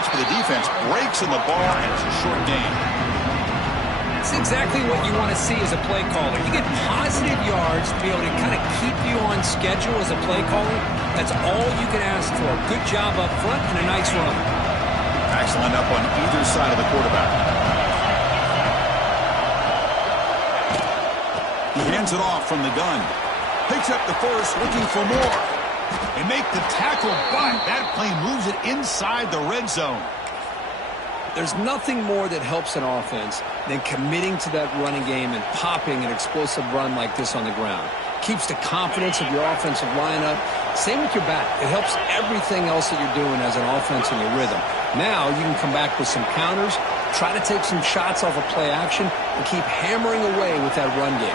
catch, but the defense breaks in the ball, and it's a short gain. It's exactly what you want to see as a play caller. You get positive yards to be able to kind of keep you on schedule as a play caller. That's all you can ask for. Good job up front and a nice run. Backs line up on either side of the quarterback. He hands it off from the gun. Picks up the first, looking for more. They make the tackle, but that play moves it inside the red zone. There's nothing more that helps an offense than committing to that running game and popping an explosive run like this on the ground. Keeps the confidence of your offensive lineup. Same with your back. It helps everything else that you're doing as an offense in your rhythm. Now you can come back with some counters, try to take some shots off of play action, and keep hammering away with that run game.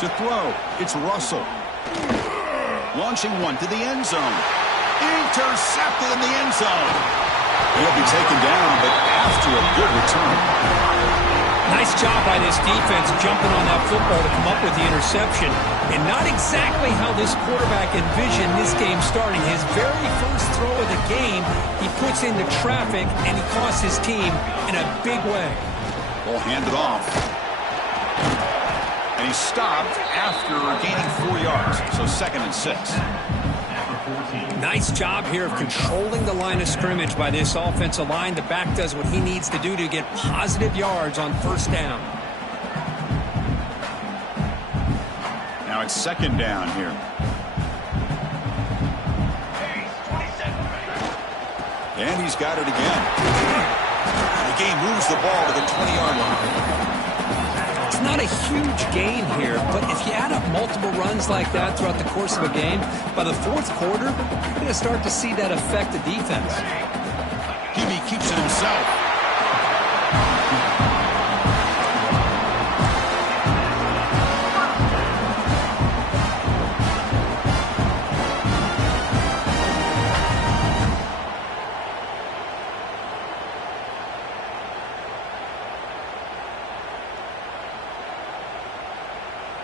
To throw, it's Russell. Launching one to the end zone. Intercepted in the end zone. He'll be taken down, but after a good return. Nice job by this defense jumping on that football to come up with the interception. And not exactly how this quarterback envisioned this game starting. His very first throw of the game, he puts into traffic, and he costs his team in a big way. Ball handed off. And he stopped after gaining 4 yards, so 2nd and 6. Nice job here of controlling the line of scrimmage by this offensive line. The back does what he needs to do to get positive yards on first down. Now it's 2nd down here. And he's got it again. And the game moves the ball to the 20-yard line. It's not a huge gain here, but if you add up multiple runs like that throughout the course of a game, by the 4th quarter, you're going to start to see that affect the defense. Hebe keeps it himself.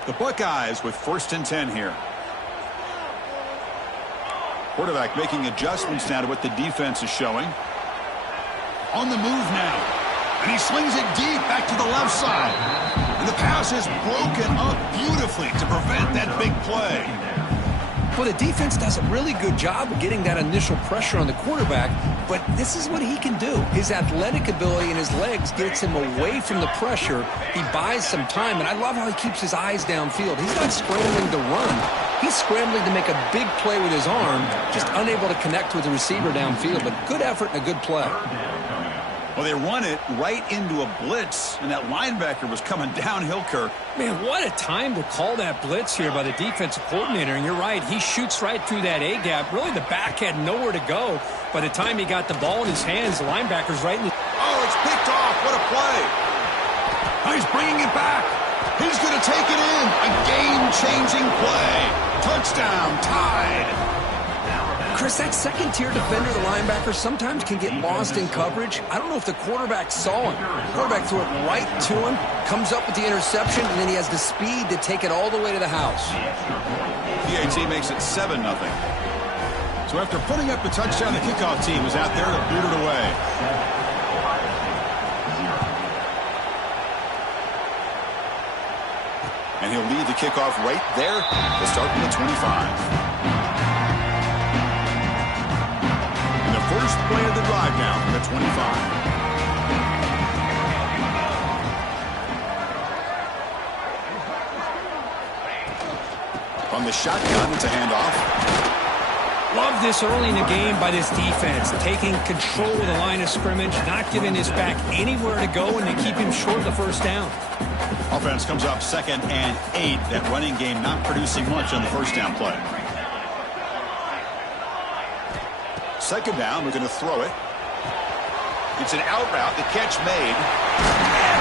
The Buckeyes with 1st and 10 here. Quarterback making adjustments now to what the defense is showing. On the move now. And he slings it deep back to the left side. And the pass is broken up beautifully to prevent that big play. Well, the defense does a really good job of getting that initial pressure on the quarterback, but this is what he can do. His athletic ability and his legs gets him away from the pressure. He buys some time, and I love how he keeps his eyes downfield. He's not scrambling to run. He's scrambling to make a big play with his arm, just unable to connect with the receiver downfield, but good effort and a good play. Well, they run it right into a blitz, and that linebacker was coming downhill, Kirk. Man, what a time to call that blitz here by the defensive coordinator. And you're right, he shoots right through that A-gap. Really, the back had nowhere to go. By the time he got the ball in his hands, the linebacker's right in the... Oh, it's picked off. What a play. Oh, he's bringing it back. He's going to take it in. A game-changing play. Touchdown, tied. Chris, that second-tier defender, the linebacker, sometimes can get lost in coverage. I don't know if the quarterback saw him. The quarterback threw it right to him, comes up with the interception, and then he has the speed to take it all the way to the house. PAT makes it 7-0. So after putting up the touchdown, the kickoff team was out there to boot it away. And he'll lead the kickoff right there to start from the 25. First play of the drive now from the 25. From the shotgun, it's a handoff. Love this early in the game by this defense, taking control of the line of scrimmage, not giving his back anywhere to go, and to keep him short of the first down. Offense comes up 2nd and 8. That running game not producing much on the first down play. 2nd down, we're going to throw it. It's an out route, the catch made. And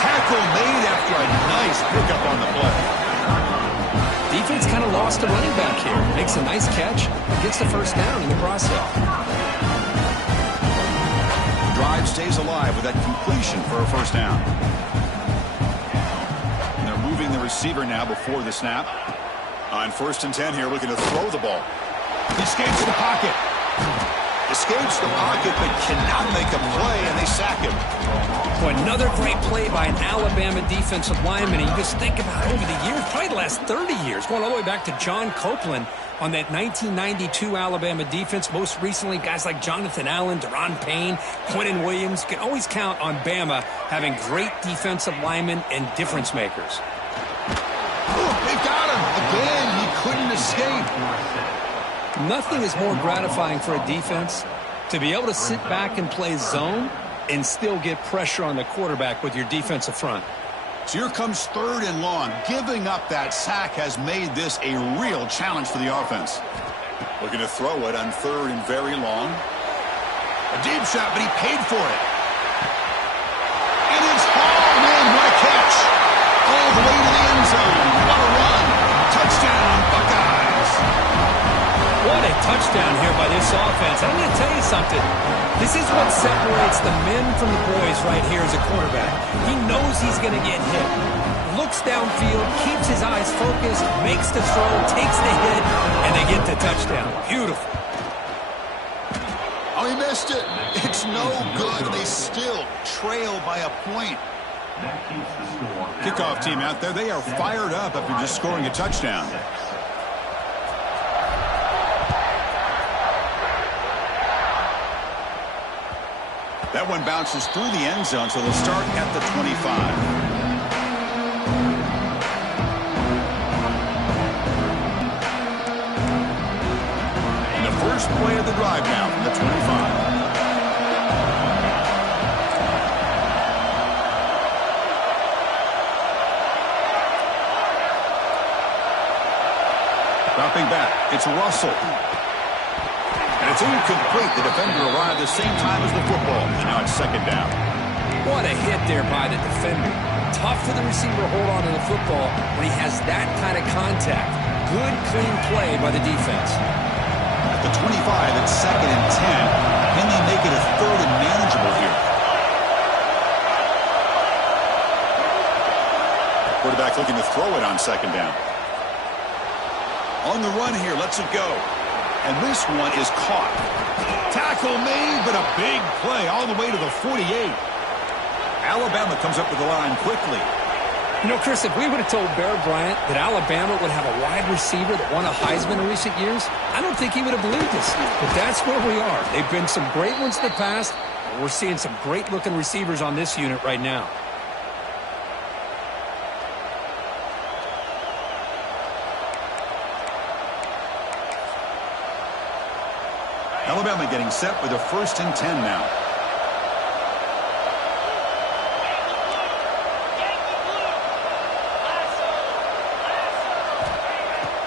tackle made after a nice pickup on the play. Defense kind of lost a running back here. Makes a nice catch and gets the first down in the process. Drive stays alive with that completion for a first down. And they're moving the receiver now before the snap. On 1st and 10 here, looking to throw the ball. He escapes the pocket. Escapes the pocket, but cannot make a play, and they sack him. Boy, another great play by an Alabama defensive lineman. And you just think about over the years, probably the last 30 years, going all the way back to John Copeland on that 1992 Alabama defense. Most recently, guys like Jonathan Allen, Deron Payne, Quentin Williams. You can always count on Bama having great defensive linemen and difference makers. They got him. Again, he couldn't escape. Nothing is more gratifying for a defense to be able to sit back and play zone and still get pressure on the quarterback with your defensive front. So here comes 3rd and long. Giving up that sack has made this a real challenge for the offense. Looking to throw it on 3rd and very long. A deep shot, but he paid for it. And it's hauled in. What a catch. All the way to the end zone. What a run. Touchdown, Buckeyes. What a touchdown here by this offense. I'm going to tell you something. This is what separates the men from the boys right here as a quarterback. He knows he's going to get hit. Looks downfield, keeps his eyes focused, makes the throw, takes the hit, and they get the touchdown. Beautiful. Oh, he missed it. It's no good. They still trail by a point. Kickoff team out there, they are fired up after just scoring a touchdown. That one bounces through the end zone, so they'll start at the 25. And the first play of the drive now from the 25. Dropping back, it's Russell. And it's incomplete. The defender arrived the same time as the football. And now it's 2nd down. What a hit there by the defender. Tough for the receiver to hold on to the football when he has that kind of contact. Good, clean play by the defense. At the 25, it's 2nd and 10. Can they make it a 3rd and manageable here? Quarterback looking to throw it on 2nd down. On the run here, lets it go. And this one is caught. Tackle made, but a big play all the way to the 48. Alabama comes up with the line quickly. You know, Chris, if we would have told Bear Bryant that Alabama would have a wide receiver that won a Heisman in recent years, I don't think he would have believed us. But that's where we are. They've been some great ones in the past, and we're seeing some great-looking receivers on this unit right now. Alabama getting set with a 1st and 10 now.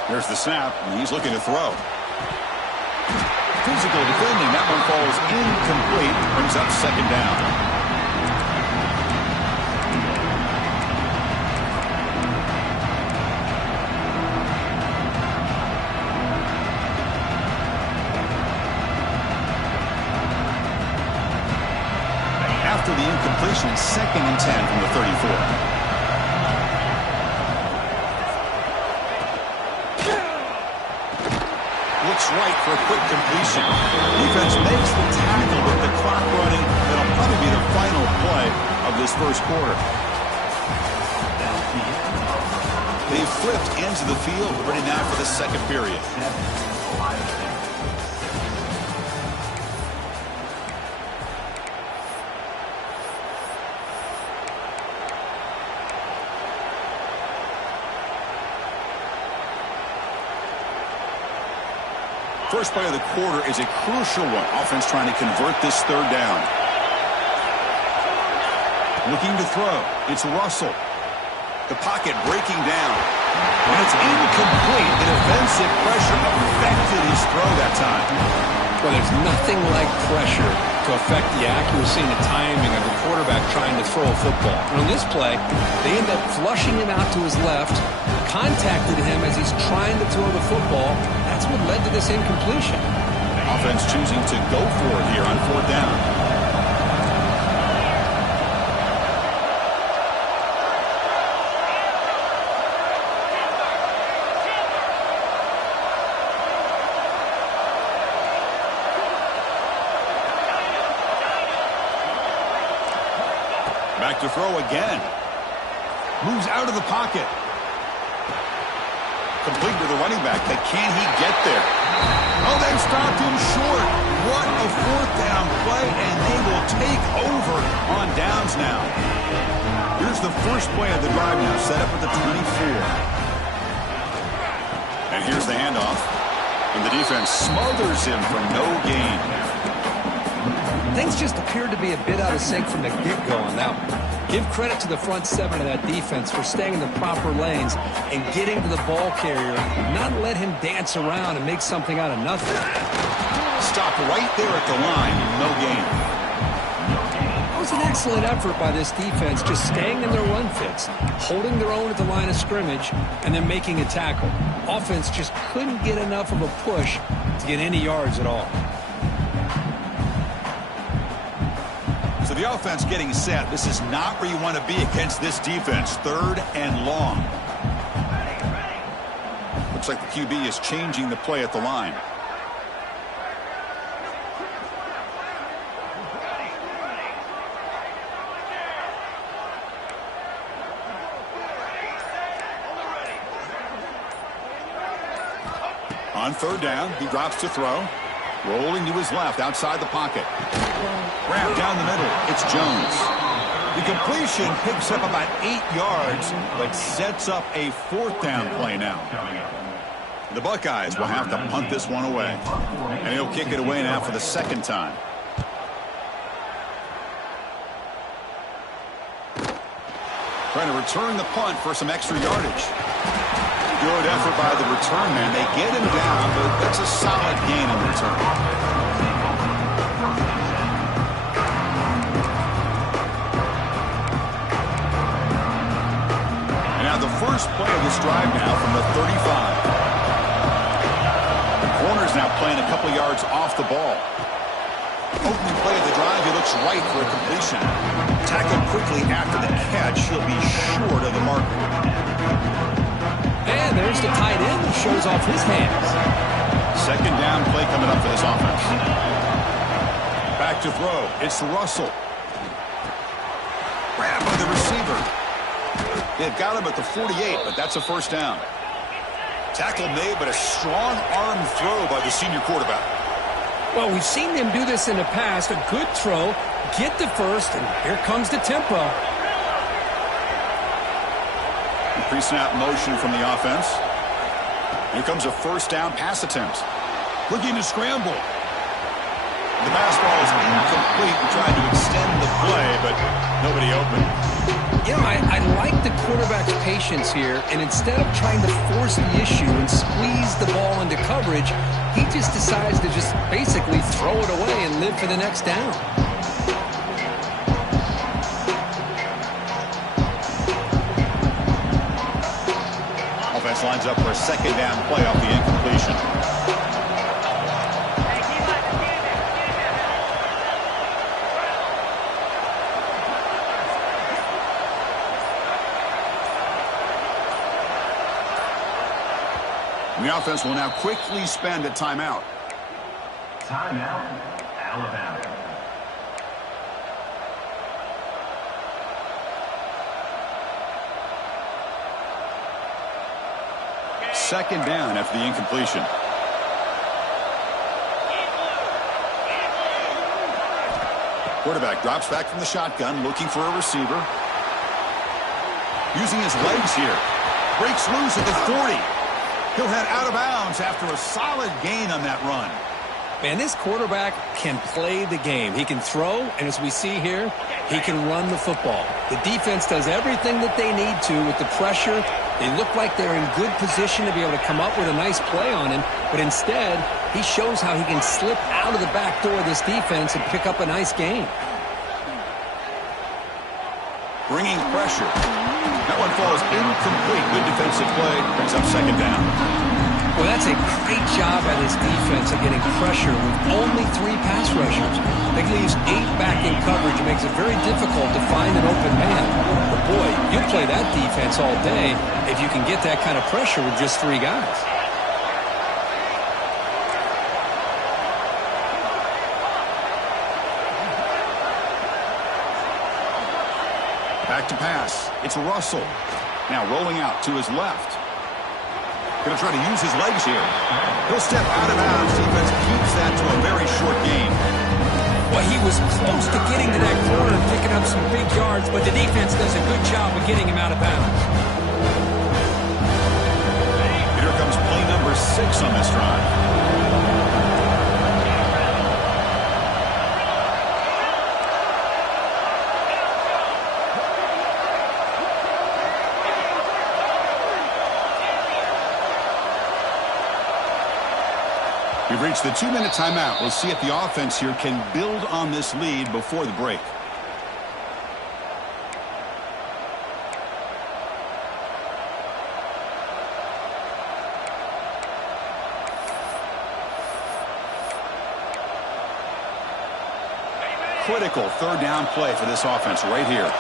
There's the snap, and he's looking to throw. Physical defending. That one falls incomplete. Brings up 2nd down. After the incompletion, 2nd and 10 from the 34. Looks right for a quick completion. Defense makes the tackle with the clock running. That'll probably be the final play of this first quarter. They've flipped ends of the field, ready now for the 2nd period. First play of the quarter is a crucial one. Offense trying to convert this 3rd down. Looking to throw. It's Russell. The pocket breaking down. And it's incomplete. The defensive pressure affected his throw that time. Well, there's nothing like pressure to affect the accuracy and the timing of the quarterback trying to throw a football. And on this play, they end up flushing him out to his left, contacted him as he's trying to throw the football. That's what led to this incompletion. Offense choosing to go for it here on 4th down. Back to throw again. Moves out of the pocket. Complete to the running back, but can he get there? Oh, they've stopped him short. What a fourth down play, and they will take over on downs now. Here's the first play of the drive now, set up at the 24. And here's the handoff. And the defense smothers him for no gain. Things just appeared to be a bit out of sync from the get-go on that one. Give credit to the front seven of that defense for staying in the proper lanes and getting to the ball carrier, not let him dance around and make something out of nothing. Stop right there at the line, no gain. That was an excellent effort by this defense, just staying in their run fits, holding their own at the line of scrimmage, and then making a tackle. Offense just couldn't get enough of a push to get any yards at all. So the offense getting set. This is not where you want to be against this defense. 3rd and long. Looks like the QB is changing the play at the line. On 3rd down, he drops to throw. Rolling to his left, outside the pocket. Wrapped down the middle, it's Jones. The completion picks up about 8 yards, but sets up a 4th down play now. The Buckeyes will have to punt this one away. And he'll kick it away now for the 2nd time. Trying to return the punt for some extra yardage. Good effort by the return man. They get him down, but that's a solid gain in return. And now the first play of this drive now from the 35. The corner's now playing a couple yards off the ball. Opening play of the drive, he looks right for a completion. Tackled quickly after the catch. He'll be short of the marker. And there's the tight end who shows off his hands. 2nd down play coming up for this offense. Back to throw. It's Russell. Grab by the receiver. They've got him at the 48, but that's a 1st down. Tackle made, but a strong arm throw by the senior quarterback. Well, we've seen them do this in the past. A good throw, get the first, and here comes the tempo. Pre-snap motion from the offense. Here comes a 1st down pass attempt. Looking to scramble. The pass ball is incomplete and trying to extend the play, but nobody open. You know, I like the quarterback's patience here, and instead of trying to force the issue and squeeze the ball into coverage, he just decides to just basically throw it away and live for the next down. Offense lines up for a 2nd down play off the incompletion. And the offense will now quickly spend a timeout. Timeout, Alabama. 2nd down after the incompletion. Quarterback drops back from the shotgun, looking for a receiver. Using his legs here. Breaks loose at the 40. He'll head out of bounds after a solid gain on that run. Man, this quarterback can play the game. He can throw, and as we see here, he can run the football. The defense does everything that they need to with the pressure. They look like they're in good position to be able to come up with a nice play on him, but instead, he shows how he can slip out of the back door of this defense and pick up a nice gain. Bringing pressure. That one falls incomplete. Good defensive play. Brings up 2nd down. Well, that's a great job by this defense of getting pressure with only 3 pass rushers. That leaves 8 back in coverage. It makes it very difficult to find an open man. But boy, you play that defense all day if you can get that kind of pressure with just 3 guys. Back to pass. It's Russell. Now rolling out to his left. Going to try to use his legs here. He'll step out of bounds. Defense keeps that to a very short gain. Well, he was close to getting to that corner and picking up some big yards, but the defense does a good job of getting him out of bounds. Here comes play number 6 on this drive. We've reached the 2-minute timeout. We'll see if the offense here can build on this lead before the break. Critical third down play for this offense right here.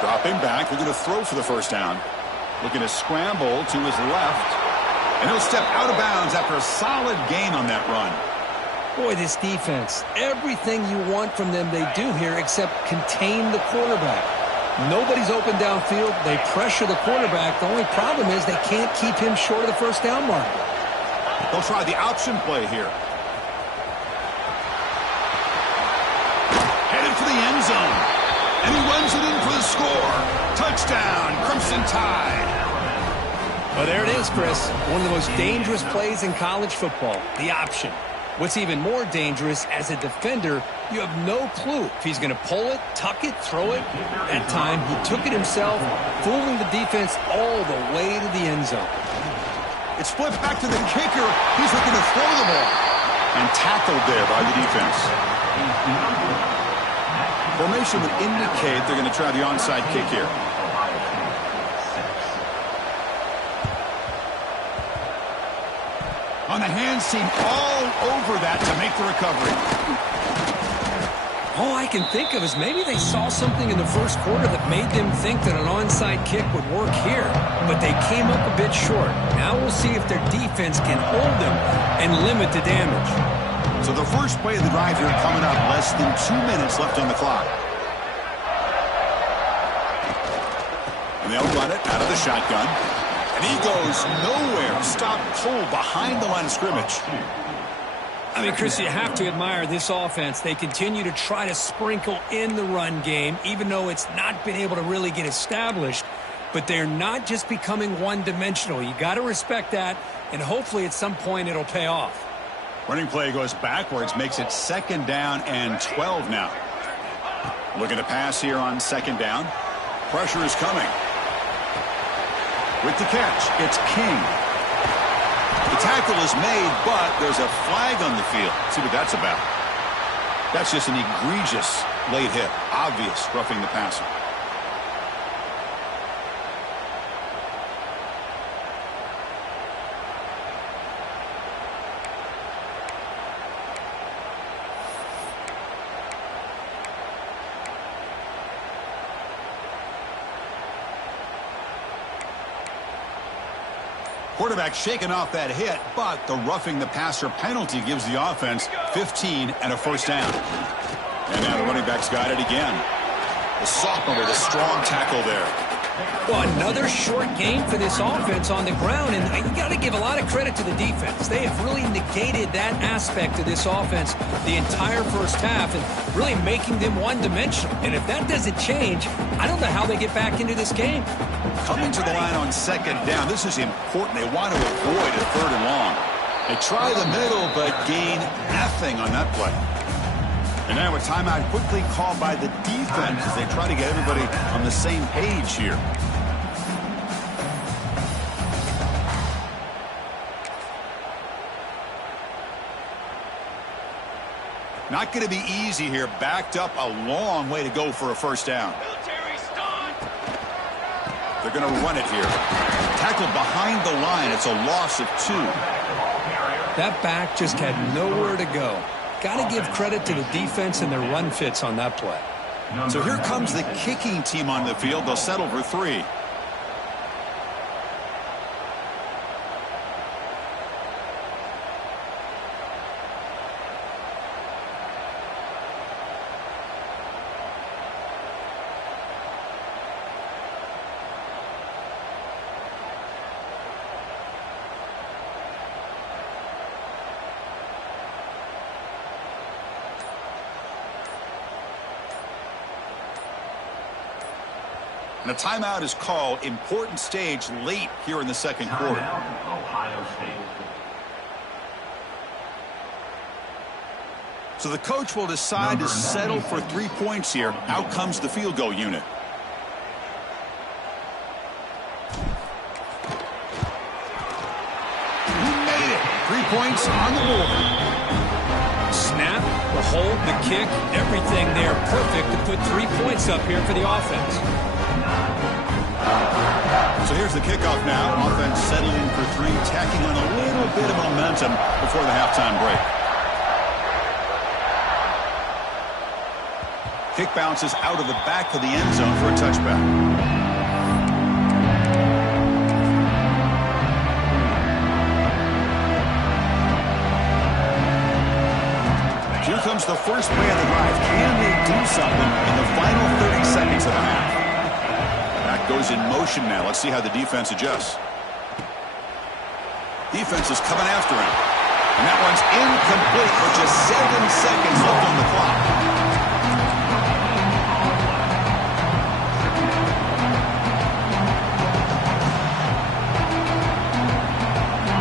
Dropping back, looking to throw for the first down. Looking to scramble to his left. And he'll step out of bounds after a solid gain on that run. Boy, this defense, everything you want from them they do here except contain the quarterback. Nobody's open downfield. They pressure the quarterback. The only problem is they can't keep him short of the first down mark. They'll try the option play here. Headed for the end zone. And he runs it in for the score. Touchdown, Crimson Tide. Well, there it is, Chris. One of the most dangerous plays in college football, the option. What's even more dangerous, as a defender, you have no clue if he's going to pull it, tuck it, throw it. That time, he took it himself, fooling the defense all the way to the end zone. It's flipped back to the kicker. He's looking to throw the ball. And tackled there by the defense. Formation would indicate they're going to try the onside kick here. On the hands team, all over that to make the recovery. All I can think of is maybe they saw something in the first quarter that made them think that an onside kick would work here, but they came up a bit short. Now we'll see if their defense can hold them and limit the damage. So the first play of the drive here coming up, less than 2 minutes left on the clock. And they'll run it out of the shotgun. And he goes nowhere. Stop cold behind the line of scrimmage. I mean, Chris, you have to admire this offense. They continue to try to sprinkle in the run game, even though it's not been able to really get established. But they're not just becoming one-dimensional. You got to respect that, and hopefully at some point it'll pay off. Running play goes backwards, makes it 2nd down and 12 now. Looking to pass here on 2nd down. Pressure is coming. With the catch, it's King. The tackle is made, but there's a flag on the field. Let's see what that's about. That's just an egregious late hit. Obvious roughing the passer. Quarterback shaking off that hit, but the roughing the passer penalty gives the offense 15 and a first down. And now the running back's got it again. The sophomore with a strong tackle there. Well, another short game for this offense on the ground, and you got to give a lot of credit to the defense. They have really negated that aspect of this offense the entire first half and really making them one-dimensional. And if that doesn't change, I don't know how they get back into this game. Coming to the line on 2nd down, this is important. They want to avoid a 3rd and long. They try the middle, but gain nothing on that play. And now a timeout quickly called by the defense as they try to get everybody on the same page here. Not going to be easy here. Backed up a long way to go for a first down. They're going to run it here. Tackled behind the line. It's a loss of 2. That back just had nowhere to go. Got to give credit to the defense and their run fits on that play. So here comes the kicking team on the field. They'll settle for 3. And a timeout is called. Important stage late here in the second quarter. Timeout, Ohio State. So the coach will decide to settle for 3 points here. Out comes the field goal unit. He made it. 3 points on the board. Snap, the hold, the kick, everything there perfect to put 3 points up here for the offense. So here's the kickoff now. Offense settling for 3, tacking on a little bit of momentum before the halftime break. Kick bounces out of the back of the end zone for a touchback. Here comes the first play of the drive. Can they do something in the final 30 seconds of the half? That goes in motion now. Let's see how the defense adjusts. Defense is coming after him. And that one's incomplete with just 7 seconds left on the clock.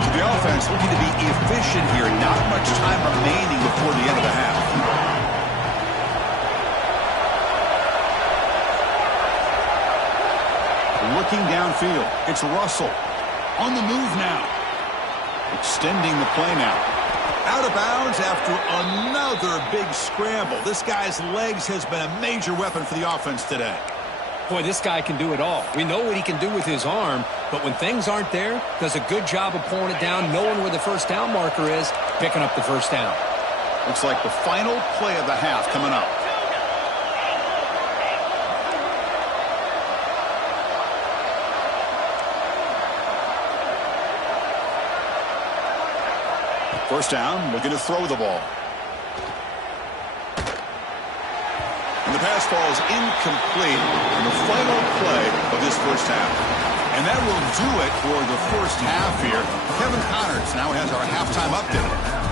So the offense looking to be efficient here. Not much time remaining before the end of the half. Looking downfield, it's Russell. On the move now. Extending the play now. Out of bounds after another big scramble. This guy's legs has been a major weapon for the offense today. Boy, this guy can do it all. We know what he can do with his arm, but when things aren't there, does a good job of pulling it down, knowing where the first down marker is, picking up the first down. Looks like the final play of the half coming up. First down, looking to throw the ball. And the pass falls incomplete in the final play of this first half. And that will do it for the first half here. Kevin Connors now has our halftime update.